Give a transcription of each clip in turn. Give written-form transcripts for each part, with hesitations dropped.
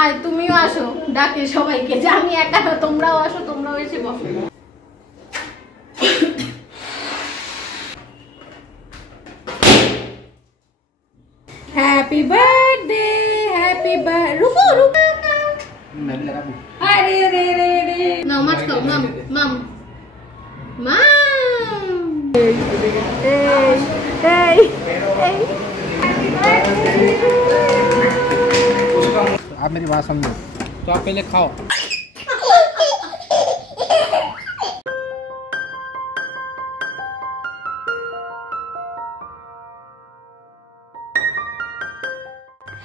আয় তুমিও আসো, ডাকে সবাইকে যে আমি একা না, তোমরাও আসো, তোমরাও এসে বসো। Happy birthday, happy birthday. রুকো রুকো, আরে রে রে রে, নাও মাছ খাও, মাম মাম মাম। এই आप मेरी बात समझो, तो आप पहले खाओ।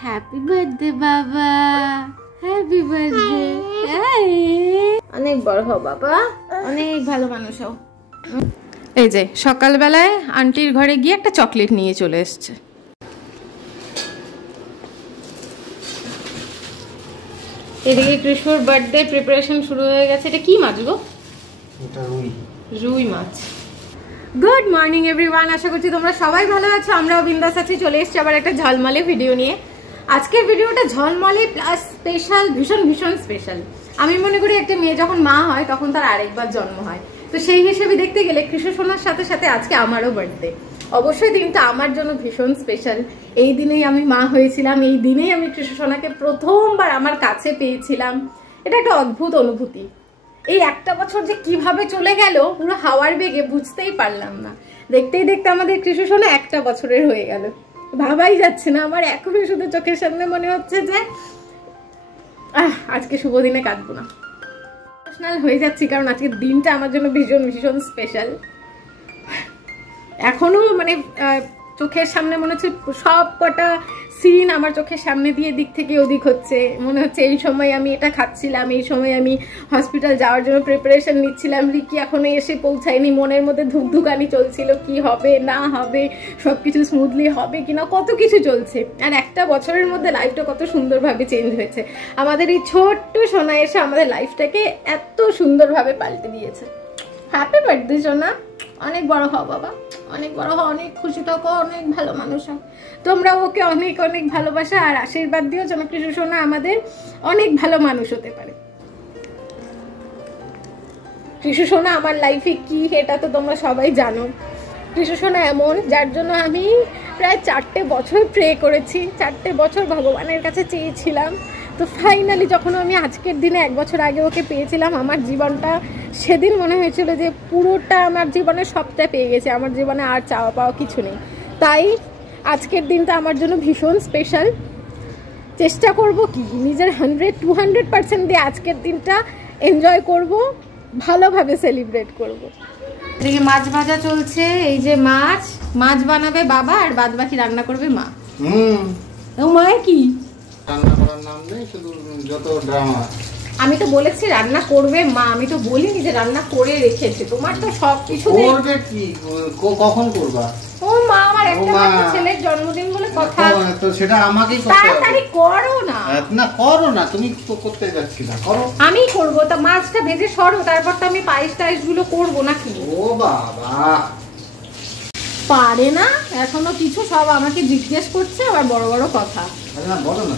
হ্যাপি বার্থডে বাবা, হ্যাপি বার্থডে। অনেক বড় হও বাবা, অনেক ভালো মানুষ হও। এই যে সকালবেলায় আন্টির ঘরে গিয়ে একটা চকলেট নিয়ে চলে এসছে। এদিকে কৃষ্ণর বার্থডে প্রিপারেশন শুরু হয়ে গেছে। এটা কি মাছ গো? এটা রুই, রুই মাছ। গুড মর্নিং এভরিওয়ান, আশা করছি তোমরা সবাই ভালো আছো। আমরাও বিন্দাস আছি। চলে এসেছি আবার একটা ঝলমলে ভিডিও নিয়ে। আজকের ভিডিওটা ঝলমলে প্লাস স্পেশাল, ভীষণ ভীষণ স্পেশাল। আমি মনে করি একটা মেয়ে যখন মা হয় তখন তার আরেকবার জন্ম হয়, তো সেই হিসেবে দেখতে গেলে কৃষ্ণ সোনার সাথে সাথে আজকে আমারও বার্থডে। অবশ্যই দিনটা আমার জন্য ভীষণ স্পেশাল। এই দিনেই আমি মা হয়েছিলাম, এই দিনেই আমি কৃষ্ণ সোনাকে প্রথমবার আমার কাছে পেয়েছিলাম। এটা একটা অদ্ভুত অনুভূতি। এই একটা বছর যে কিভাবে চলে গেল পুরো হাওয়ার বেগে বুঝতেই পারলাম না। দেখতেই দেখতে আমাদের কৃষ্ণ সোনা একটা বছরের হয়ে গেল, ভাবাই যাচ্ছে না। আমার এখনই শুধু চোখের সামনে মনে হচ্ছে যে আজকে শুভ দিনে কাটবো না। ইমোশনাল হয়ে যাচ্ছি কারণ আজকের দিনটা আমার জন্য ভীষণ ভীষণ স্পেশাল। এখনো মানে চোখের সামনে মনে হচ্ছে সব কটা সিন আমার চোখের সামনে দিয়ে দিক থেকে ওদিক হচ্ছে। মনে হচ্ছে এই সময় আমি এটা খাচ্ছিলাম, এই সময় আমি হসপিটাল যাওয়ার জন্য প্রিপারেশন নিচ্ছিলাম, রিকি এখনো এসে পৌঁছায়নি, মনের মধ্যে ধুকধুকানি চলছিল কি হবে না হবে, সবকিছু স্মুথলি হবে কিনা, কত কিছু চলছে। আর একটা বছরের মধ্যে লাইফটা কত সুন্দরভাবে চেঞ্জ হয়েছে। আমাদের এই ছোট্ট সোনা এসে আমাদের লাইফটাকে এত সুন্দরভাবে পাল্টে দিয়েছে। হ্যাপি বার্থডে সোনা, অনেক বড় হও বাবা, অনেক বড় হও, অনেক খুশি থাকো, অনেক ভালো মানুষ হও। তোমরা ওকে অনেক অনেক ভালোবাসা আর আশীর্বাদ দিও যেন কৃষ্ণ সোনা আমাদের অনেক ভালো মানুষ হতে পারে। কৃষ্ণ সোনা আমার লাইফে কি এটা তো তোমরা সবাই জানো। কৃষ্ণ সোনা এমন যার জন্য আমি প্রায় 4টে বছর প্রে করেছি, 4টে বছর ভগবানের কাছে চেয়েছিলাম। তো ফাইনালি যখন আমি আজকের দিনে 1 বছর আগে ওকে পেয়েছিলাম, আমার জীবনটা সেদিন মনে হয়েছিল যে পুরোটা আমার জীবনে সবটা পেয়ে গেছে, আমার জীবনে আর চাওয়া পাওয়া কিছু নেই। তাই আজকের দিনটা আমার জন্য ভীষণ স্পেশাল। চেষ্টা করব কি নিজের 100-200% দিয়ে আজকের দিনটা এনজয় করব, ভালোভাবে সেলিব্রেট করব। এদিকে মাছ ভাজা চলছে, এই যে মাছ বানাবে বাবা আর বাদ বাকি রান্না করবে মা। ও মা কি রান্না করার নাম নেই, শুধু যত ড্রামা। আমি তো বলেছি রান্না করবে মা, আমি তো বলিনি যে রান্না করে রেখেছে। তোমার তো সবকিছু করবে কি, কখন করবা? ও মা, আমার একটা ছেলের জন্মদিন বলে কথা, তো সেটা আমাকেই করতে হবে। তাড়াতাড়ি করো না। না করো না, তুমি তো করতে যাচ্ছি না, করো। আমি করব, তা মাছটা ভেজে সরো, তারপর তো আমি পায়েস টাইস গুলো করবো নাকি। ও বাবা, পারে না এখনো কিছু, সব আমাকে জিজ্ঞেস করছে আবার বড় বড় কথা। না বলো না,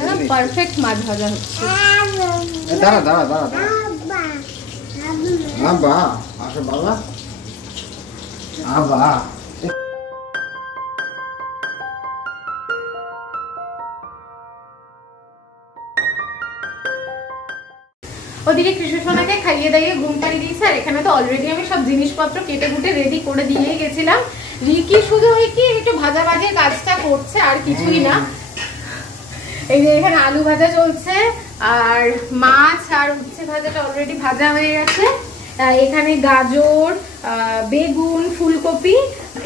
একদম পারফেক্ট মাছ ভাজা হচ্ছে। দাঁড়া দাঁড়া দাঁড়া দাঁড়া, বাবা আসো বাবা, আবা ওদিকে কৃষ্ণ সোনাকে খাইয়ে দাইয়ে ঘুম পাড়িয়ে দিয়েছে। আর এখানে তো অলরেডি আমি সব জিনিসপত্র কেটে কুটে রেডি করে দিয়ে গেছিলাম। রিকি শুধু ওই কি একটু ভাজা ভাজের কাজটা করছে, আর কিছুই না। এই যে এখানে আলু ভাজা চলছে, আর মাছ আর উচ্ছে ভাজাটা অলরেডি ভাজা হয়ে গেছে। এখানে গাজর, বেগুন, ফুলকপি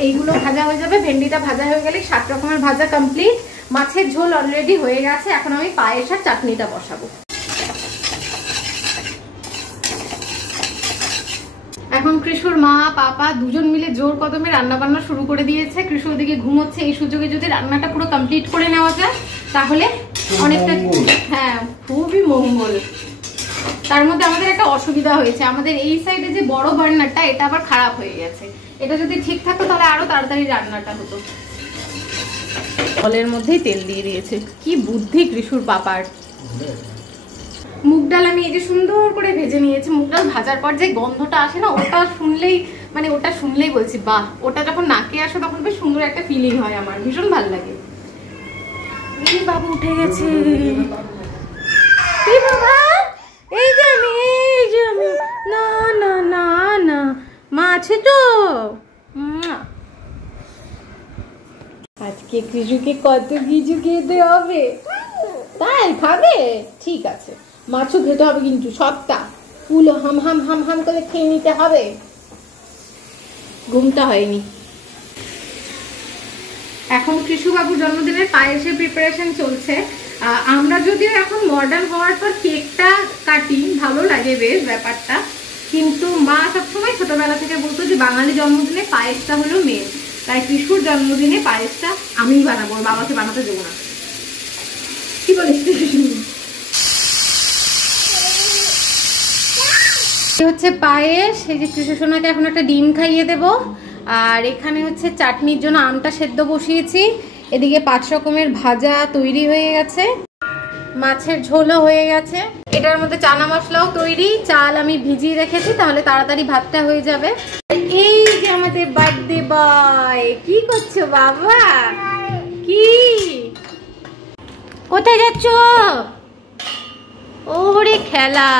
এইগুলো ভাজা হয়ে যাবে। ভেন্ডিটা ভাজা হয়ে গেলে 7 রকমের ভাজা কমপ্লিট। মাছের ঝোল অলরেডি হয়ে গেছে। এখন আমি পায়েস আর চাটনিটা বসাবো। এখন কৃষ্ণর মা পাপা দুজন মিলে জোর কদমে রান্না বান্না শুরু করে দিয়েছে। কৃষ্ণ ওদিকে ঘুমোচ্ছে। এই সুযোগে যদি রান্নাটা পুরো কমপ্লিট করে নেওয়া যায় তাহলে অনেকটা, হ্যাঁ খুবই মঙ্গল। তার মধ্যে আমাদের একটা অসুবিধা হয়েছে, আমাদের এই সাইডে যে বড় বার্নারটা এটা আবার খারাপ হয়ে গেছে। এটা যদি ঠিক থাকতো তাহলে আরো তাড়াতাড়ি রান্নাটা হতো। জলের মধ্যেই তেল দিয়ে দিয়েছে। কি বুদ্ধি কৃষুর পাপার। মুগ ডাল আমি এই যে সুন্দর করে ভেজে নিয়েছি। মুগ ডাল ভাজার পর যে গন্ধটা আসে না, ওটা শুনলেই বলছি বাহ। ওটা যখন নাকে আসে তখন বেশ সুন্দর একটা ফিলিং হয়, আমার ভীষণ ভালো লাগে। এই বাবু উঠে গেছে। এই বাবা, এই যে আমি না না না না, মা আছে তো। আজকে কৃষুকে কত কিছু খেতে হবে। তাই খাবে? ঠিক আছে, মাছও খেতে হবে কিন্তু সবটা। ফুল হাম হাম হাম হাম করে খেয়ে নিতে হবে। ঘুমটা হয়নি। এখন কৃষুবাবুর জন্মদিনের পায়েসের প্রিপারেশন চলছে। আমরা যদিও এখন মডার্ন হওয়ার পর কেকটা কাটি, ভালো লাগে বেশ ব্যাপারটা, কিন্তু মা সবসময় ছোটবেলা থেকে বলতো যে বাঙালি জন্মদিনে পায়েসটা হলো মেন। তাই কৃষুর জন্মদিনে পায়েসটা আমিই বানাবো, বাবাকে বানাতে দেবো না। কি বলিস? হচ্ছে পায়েস। এই যে কৃষু সোনাকে এখন একটা ডিম খাইয়ে দেব। আর এখানে হচ্ছে চাটনির জন্য আমটা সেদ্ধ বসিয়েছি। এদিকে 5 রকমের ভাজা তৈরি হয়ে গেছে, মাছের ঝোলও হয়ে গেছে। এটার মধ্যে চানা মশলাও তৈরি। চাল আমি ভিজিয়ে রেখেছি, তাহলে তাড়াতাড়ি ভাতটা হয়ে যাবে। এই যে আমাদের বার্থডে বয়, কি করছো বাবা? কি কোথায় যাচ্ছ? ওরে খেলা,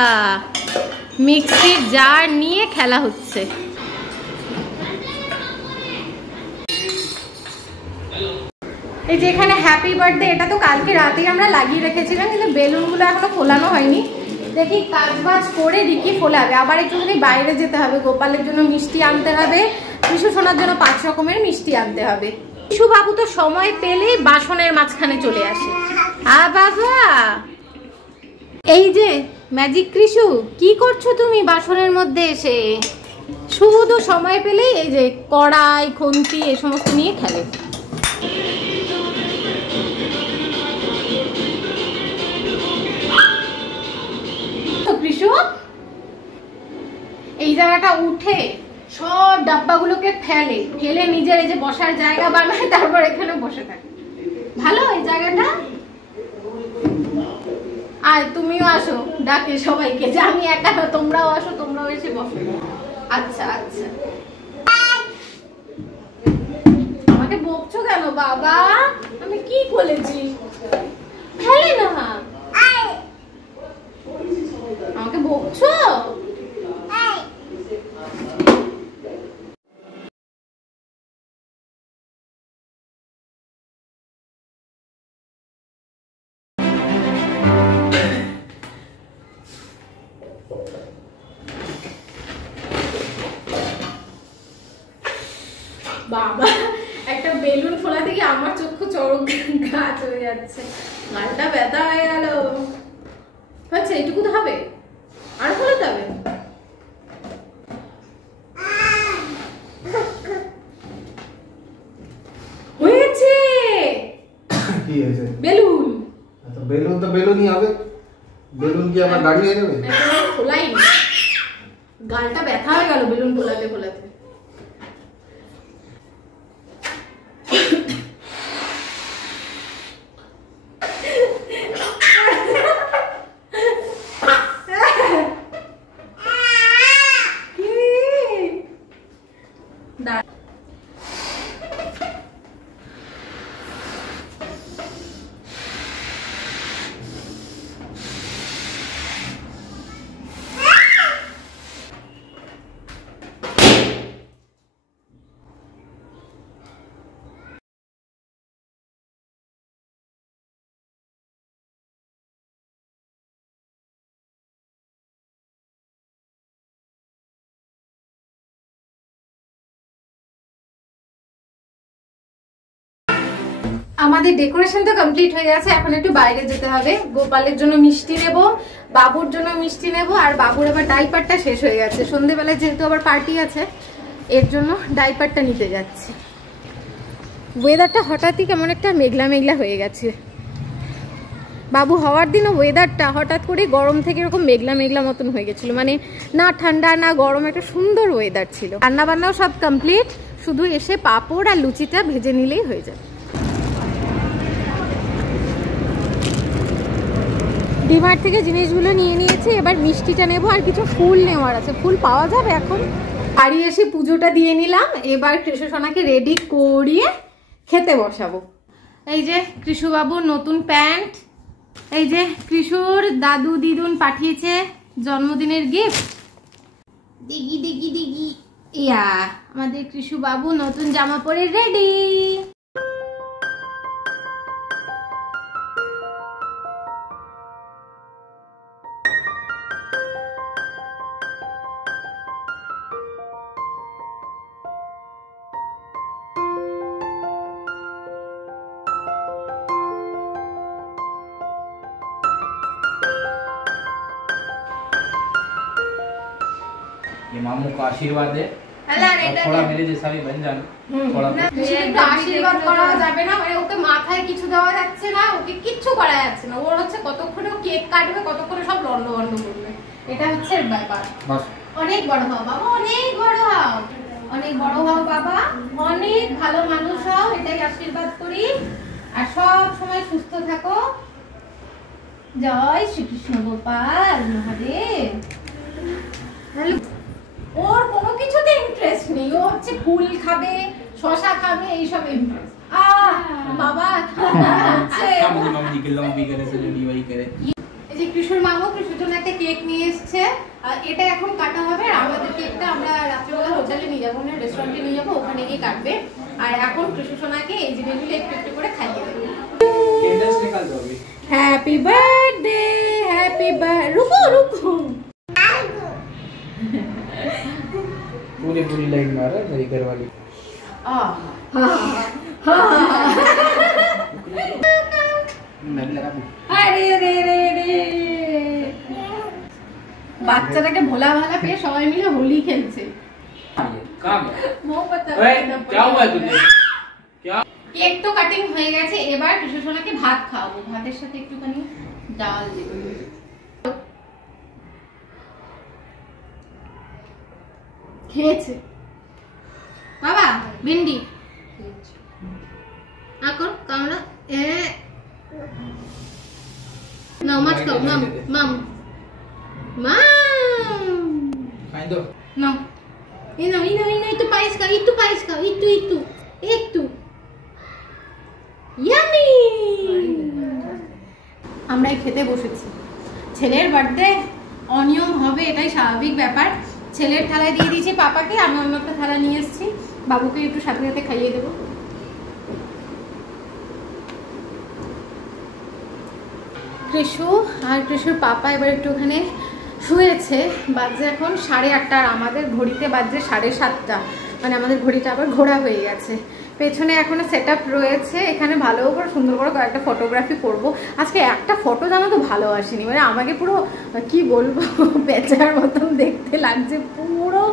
মিক্সির জার নিয়ে খেলা হচ্ছে। এই যে এখানে হ্যাপি বার্থডে, এটা তো কালকে রাতেই আমরা লাগিয়ে রেখেছিলাম, কিন্তু বেলুনগুলো এখনো ফোলানো হয়নি। দেখি কাজবাজ করে রিকি ফোলাবে। আবার একটুখানি বাইরে যেতে হবে, গোপালের জন্য মিষ্টি আনতে হবে, কৃষু সোনার জন্য 5 রকমের মিষ্টি আনতে হবে। কৃষু বাবু তো সময় পেলেই বাসনের মাঝখানে চলে আসে। বাবা, এই যে ম্যাজিক কৃষু, কি করছো তুমি বাসনের মধ্যে এসে? শুধু সময় পেলেই এই যে কড়াই খুন্তি এই সমস্ত নিয়ে খেলে। কৃষু এই জায়গাটা উঠে সব ডাব্বাগুলোকে ফেলে নিজের এই যে বসার জায়গা বানায়, তারপর এখানে বসে থাকে। ভালো এই জায়গাটা। আর তুমিও আসো, ডাকে সবাইকে যে আমি একা না, তোমরাও আসো, তোমরাও এসে বসো। আচ্ছা আচ্ছা, আমাকে বকছো কেন বাবা? আমি কি বলেছি? ফেলে না, আমাকে বকছো? বাবা, একটা বেলুন ফোলাতে গিয়ে আমার চক্ষু চড়ক গাছ হয়ে যাচ্ছে, গালটা ব্যথা হয়ে গেল। আচ্ছা, এইটুকু তো হবে, আর ফোলাতে হবে? হয়েছে। কি হয়েছে? বেলুন। তো বেলুন তো বেলুনই হবে। বেলুন কি আমার গাড়ি হয়ে যাবে? ফোলাই, গালটা ব্যথা হয়ে গেল বেলুন ফোলাতে ফোলাতে। আমাদের ডেকোরেশন তো কমপ্লিট হয়ে গেছে, এখন একটু বাইরে যেতে হবে। গোপালের জন্য মিষ্টি নেব, বাবুর জন্য মিষ্টি নেব, আর বাবুর আবার ডাইপারটা শেষ হয়ে গেছে। সন্ধ্যেবেলায় যেহেতু আবার পার্টি আছে, এর জন্য ডাইপারটা নিতে যাচ্ছি। ওয়েদারটা হঠাৎই কেমন একটা মেঘলা মেঘলা হয়ে গেছে। বাবু হওয়ার দিনও ওয়েদারটা হঠাৎ করে গরম থেকে এরকম মেঘলা মেঘলা মতন হয়ে গেছিলো, মানে না ঠান্ডা না গরম, একটা সুন্দর ওয়েদার ছিল। রান্না বান্নাও সব কমপ্লিট, শুধু এসে পাঁপড় আর লুচিটা ভেজে নিলেই হয়ে যাবে। ডিমার্ট থেকে জিনিসগুলো নিয়ে নিয়েছি, এবার মিষ্টিটা নেবো আর কিছু ফুল নেওয়ার আছে। ফুল পাওয়া যাবে এখন? বাড়ি এসে পুজোটা দিয়ে নিলাম, এবার কৃষু সোনাকে রেডি করিয়ে খেতে বসাবো। এই যে কৃষু বাবুর নতুন প্যান্ট, এই যে কৃষুর দাদু দিদুন পাঠিয়েছে জন্মদিনের গিফট। দিগি দিগি দিগি, ইয়া আমাদের কৃষু বাবু নতুন জামা পরে রেডি। ये मामू का आशीर्वाद है, थोड़ा मेरे जैसा भी बन जाना, थोड़ा একটু আশীর্বাদ করা যাবে না, মানে ওকে মাথায় কিছু দেওয়া যাচ্ছে না, ওকে কিচ্ছু করা যাচ্ছে না। ওর হচ্ছে কতক্ষণে কেক কাটবে, কতক্ষণে সব লন্ড বন্ড করবে, এটা হচ্ছে ব্যাপার। बस অনেক বড় হও বাবা, অনেক বড় হও, অনেক বড় হও বাবা, অনেক ভালো মানুষ হও, এটাই আশীর্বাদ করি। আর সব সময় সুস্থ থাকো। জয় শ্রীকৃষ্ণ গোপাল মহাদেব। ওর কোনো কিছুতে ইন্টারেস্ট নেই, ও হচ্ছে ফুল খাবে, শশা খাবে, এইসব ইন্টারেস্ট। বাবা अच्छा मुझे मम्मी निकल रहा हूं भी करे से जो वही करे। এই যে কৃষ্ণর মামু কৃষ্ণর জন্য একটা কেক নিয়ে এসেছে, আর এটা এখন কাটা হবে। আর আমাদের কেকটা আমরা রাত্রেবেলা হোটেলে নিয়ে যাবো, রেস্টুরেন্টে নিয়ে যাবো, ওখানে গিয়ে কাটবে। আর এখন কৃষ্ণ সোনাকে এই জিনিসগুলো একটু একটু করে খাইয়ে দেবো। कैंडल्स निकाल दो अभी। हैप्पी बर्थडे, हैप्पी बर्थडे, रुको रुको, पूरी पूरी लाइन मारा मेरी घर वाली। मैं भी लगा दूं। আরে রে রে রে, বাচ্চাটাকে ভোলা ভালা পেয়ে সবাই মিলে হোলি খেলছে। कहां गया? মোমবাতি ओए क्या हुआ है तुझे? क्या? কেক তো কাটিং হয়ে গেছে, এবার কৃষ্ণ সোনাকে ভাত খাওয়াবো। ভাতের সাথে একটুখানি ডাল দেব। খেয়েছে বাবা ভিন্ডি আকর কামড়া এ নাও মাছ খাও, মাম মাম মাম खाई दो। নাও এই নাও, এই নাও, এই নাও, একটু পায়েস খাও, একটু পায়েস খাও, একটু একটু একটু। ইয়ামি, আমরা খেতে বসেছি। ছেলের বার্থডে অনিয়ম হবে, এটাই স্বাভাবিক ব্যাপার। ছেলের থালায় দিয়ে দিয়েছি পাপাকে, আমি অন্য একটা থালা নিয়ে এসেছি, বাবুকে একটু সাথে সাথে খাইয়ে দেবো। কৃষু আর কৃষুর পাপা এবার একটু ওখানে শুয়েছে। বাজে এখন 8:30, আর আমাদের ঘড়িতে বাজে 7:30, মানে আমাদের ঘড়িটা আবার ঘোরা হয়ে গেছে। পেছনে এখনো সেট আপ রয়েছে, এখানে ভালো করে সুন্দর করে কয়েকটা ফটোগ্রাফি করব। আজকে একটা ফটো জানো তো ভালো আসেনি, মানে আমাকে পুরো কি বলবো বেচার মতন দেখতে লাগছে পুরো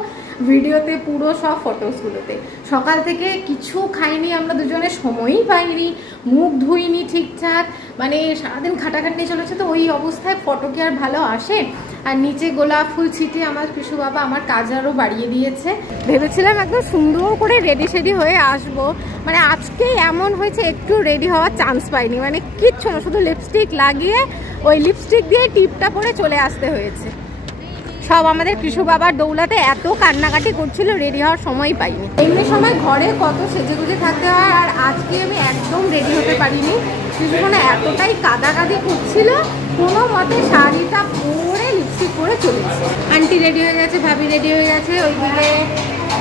ভিডিওতে, পুরো সব ফটোসগুলোতে। সকাল থেকে কিছু খাইনি আমরা দুজনে, সময়ই পাইনি, মুখ ধুইনি ঠিকঠাক, মানে সারাদিন খাটাখাটনি চলেছে। তো ওই অবস্থায় ফটো কি আর ভালো আসে? আর নিচে গোলাপ ফুল ছিটিয়ে আমার কৃষু বাবা আমার কাজ আরও বাড়িয়ে দিয়েছে। ভেবেছিলাম একদম সুন্দর করে রেডি সেডি হয়ে আসবো, মানে আজকে এমন হয়েছে একটু রেডি হওয়ার চান্স পাইনি, মানে কিচ্ছু না, শুধু লিপস্টিক লাগিয়ে ওই লিপস্টিক দিয়ে টিপটা পরে চলে আসতে হয়েছে। সব আমাদের কৃষু বাবার দৌলাতে এত কান্নাকাটি করছিল, রেডি হওয়ার সময় পাইনি। এমনি সময় ঘরে কত সেজেগুজে থাকতে হয়, আর আজকে আমি একদম রেডি হতে পারিনি। কৃষু সোনা এতটাই কাদাকাদি করছিল, কোনো মতে শাড়িটা পরে লিপস্টিক পরে চলেছে। আন্টি রেডি হয়ে গেছে, ভাবি রেডি হয়ে গেছে, ওইদিকে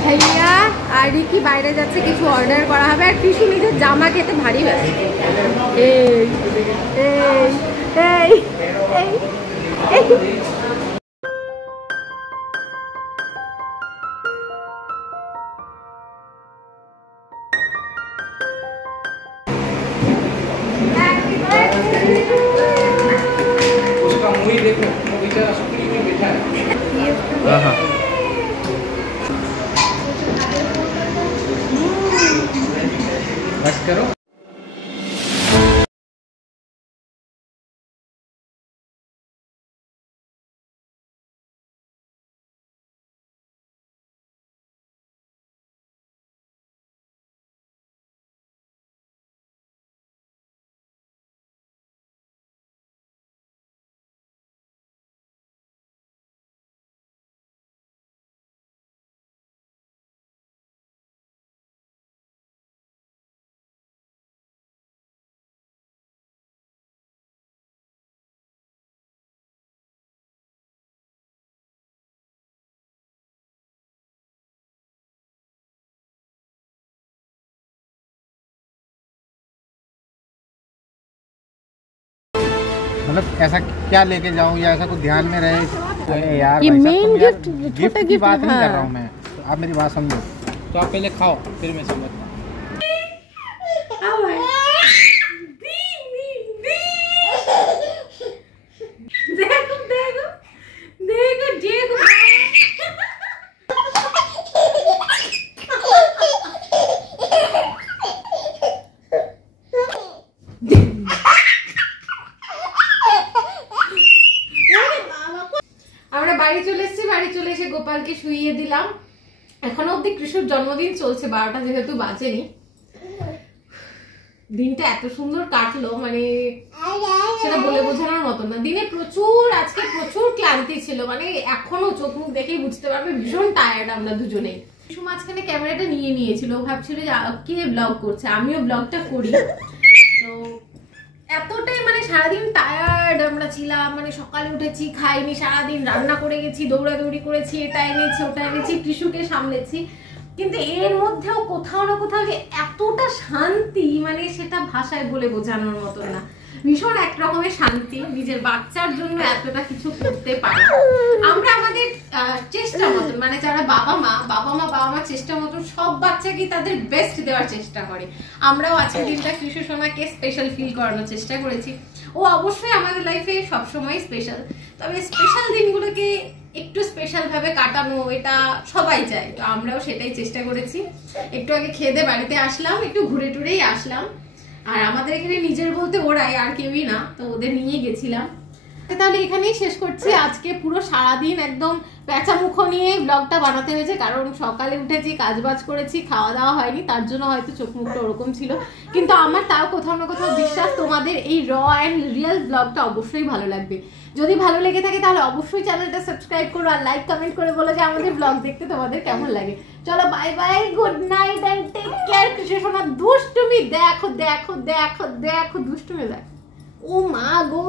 ভাইয়া আর রিকি বাইরে যাচ্ছে, কিছু অর্ডার করা হবে। আর কৃষু নিজের জামা খেতে ভারী ব্যস্ত। এই এই এই এই उसका मुंह ही देखो, वो बेचारा सुकड़ी में बैठा है। हाँ बस करो। मतलब ऐसा क्या लेके जाऊं या ऐसा कुछ ध्यान में रहे। अरे यार ये भाई साहब, मेन तुम यार गिफ्ट, छोटा गिफ्ट की गिफ्ट बात नहीं कर रहा हाँ। हूँ मैं, आप मेरी बात समझो। तो आप पहले खाओ फिर मैं समझता हूँ। देखो देखो देखो देखो আমরা বাড়ি চলে এসেছি, বাড়ি চলে এসে গোপালকে শুইয়ে দিলাম। এখনো অব্দি কৃষুর জন্মদিন চলছে, 12টা যেহেতু বাজেনি। দিনটা এত সুন্দর কাটলো মানে সেটা বলে বোঝানোর মতো না। দিনে আজকে প্রচুর ক্লান্তি ছিল, মানে এখনো চোখ মুখ দেখেই বুঝতে পারবে ভীষণ টায়ার্ড আমরা দুজনেই। কৃষু মাঝখানে ক্যামেরাটা নিয়ে নিয়েছিল, ও ভাবছিল যে কে ব্লগ করছে, আমিও ব্লগটা করি। তো এতটাই মানে সারাদিন টায়ার্ড আমরা ছিলাম, মানে সকালে উঠেছি, খাইনি, সারাদিন রান্না করে গেছি, দৌড়াদৌড়ি করেছি, এটা এনেছি ওটা এনেছি, কৃষুকে সামলেছি, কিন্তু এর মধ্যেও কোথাও না কোথাও যে এতটা শান্তি মানে সেটা ভাষায় বলে বোঝানোর মতো না। ভীষণ এক রকমের শান্তি, নিজের বাচ্চার জন্য এতটা কিছু করতে পারে। আমরা আমাদের চেষ্টা মতন, মানে যারা বাবা মা চেষ্টা মতন সব বাচ্চাকে তাদের বেস্ট দেওয়ার চেষ্টা করে। আমরাও আজকের দিনটা কৃষু সোনাকে স্পেশাল ফিল করানোর চেষ্টা করেছি। ও অবশ্যই আমাদের লাইফে সবসময় স্পেশাল, তবে স্পেশাল দিনগুলোকে একটু স্পেশাল ভাবে কাটানো এটা সবাই চায়, তো আমরাও সেটাই চেষ্টা করেছি। একটু আগে খেয়ে দিয়ে বাড়িতে আসলাম, একটু ঘুরে টুরেই আসলাম। আর আমাদের এখানে নিজের বলতে ওরাই, আর কেউই না, তো ওদের নিয়ে গেছিলাম। তাহলে এখানেই শেষ করছি। আজকে পুরো সারাদিন একদম প্যাঁচা মুখ নিয়ে ব্লগটা বানাতে হয়েছে, কারণ সকালে উঠেছি, কাজবাজ করেছি, খাওয়া দাওয়া হয়নি, তার জন্য হয়তো চোখ মুখটা ওরকম ছিল। কিন্তু আমার তাও কোথাও না কোথাও বিশ্বাস তোমাদের এই র অ্যান্ড রিয়েল ব্লগটা অবশ্যই ভালো লাগবে। যদি ভালো লেগে থাকে তাহলে অবশ্যই চ্যানেলটা সাবস্ক্রাইব করো আর লাইক কমেন্ট করে বলো যে আমাদের ব্লগ দেখতে তোমাদের কেমন লাগে। চলো bye bye, good night and take care. Krishu সোনা দুষ্টুমি দেখো দেখো দেখো দেখো, দুষ্টুমি দেখো। ও মা গো।